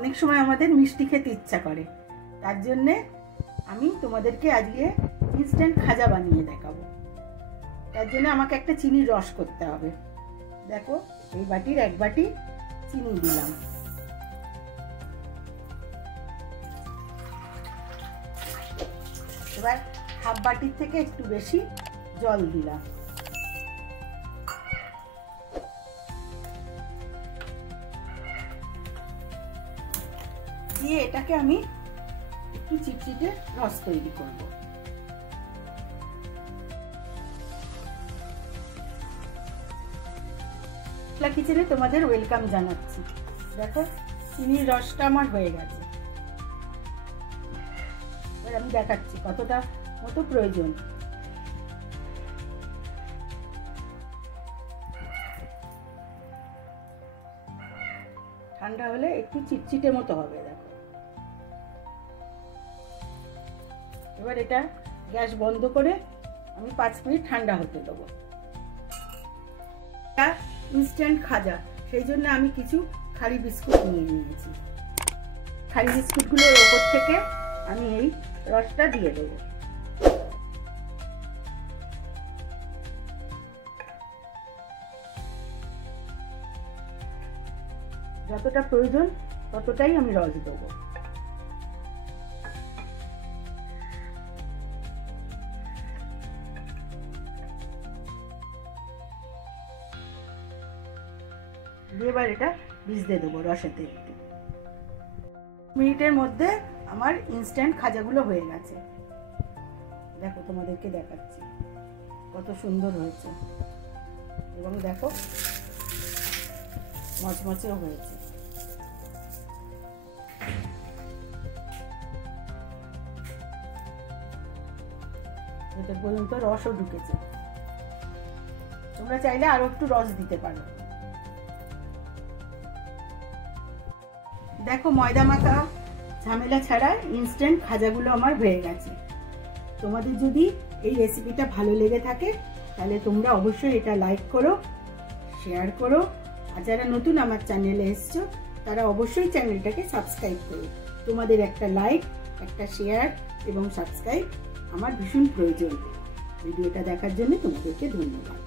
অনেক সময় আমাদের মিষ্টি খেতে ইচ্ছা করে, তার জন্যে আমি তোমাদেরকে আজকে ইনস্ট্যান্ট খাজা বানিয়ে দেখাবো। তার জন্য আমাকে একটা চিনির রস করতে হবে। দেখো এই বাটির 1 বাটি চিনি দিলাম। এবার 1/2 বাটির থেকে একটু বেশি জল দিলাম। দিয়ে এটাকে আমি একটু চিটচিটে রস তৈরি করব। কিচেনে তোমাদের ওয়েলকাম জানাচ্ছি। দেখো চিনির রসটা আমার হয়ে গেছে। এবার আমি দেখাচ্ছি কতটা মতো প্রয়োজন। ঠান্ডা হলে একটু চিটচিটে মতো হবে। দেখো এবার এটা গ্যাস বন্ধ করে আমি 5 মিনিট ঠান্ডা হতে দেবো। এটা ইনস্ট্যান্ট খাজা, সেই জন্য আমি কিছু খালি বিস্কুট নিয়ে নিয়েছি। খালি বিস্কুটগুলোর ওপর থেকে আমি এই রসটা দিয়ে দেবো। যতটা প্রয়োজন ততটাই আমি রস দেবো। দিয়ে এবার এটা ভিজতে দেবো রসেতে। একটু মিনিটের মধ্যে আমার ইনস্ট্যান্ট খাজাগুলো হয়ে গেছে। দেখো তোমাদেরকে দেখাচ্ছি কত সুন্দর হয়েছে, এবং দেখো মচমচেও হয়েছে। ভেতর পর্যন্ত রসও ঢুকেছে। তোমরা চাইলে আরো একটু রস দিতে পারো। দেখো ময়দা মাখা ঝামেলা ছাড়া ইনস্ট্যান্ট খাজাগুলো আমার হয়ে গেছে। তোমাদের যদি এই রেসিপিটা ভালো লেগে থাকে তাহলে তোমরা অবশ্যই এটা লাইক করো, শেয়ার করো, আর যারা নতুন আমার চ্যানেলে এসছো তারা অবশ্যই চ্যানেলটাকে সাবস্ক্রাইব করো। তোমাদের একটা লাইক, একটা শেয়ার এবং সাবস্ক্রাইব আমার ভীষণ প্রয়োজন। ভিডিওটা দেখার জন্য তোমাদেরকে ধন্যবাদ।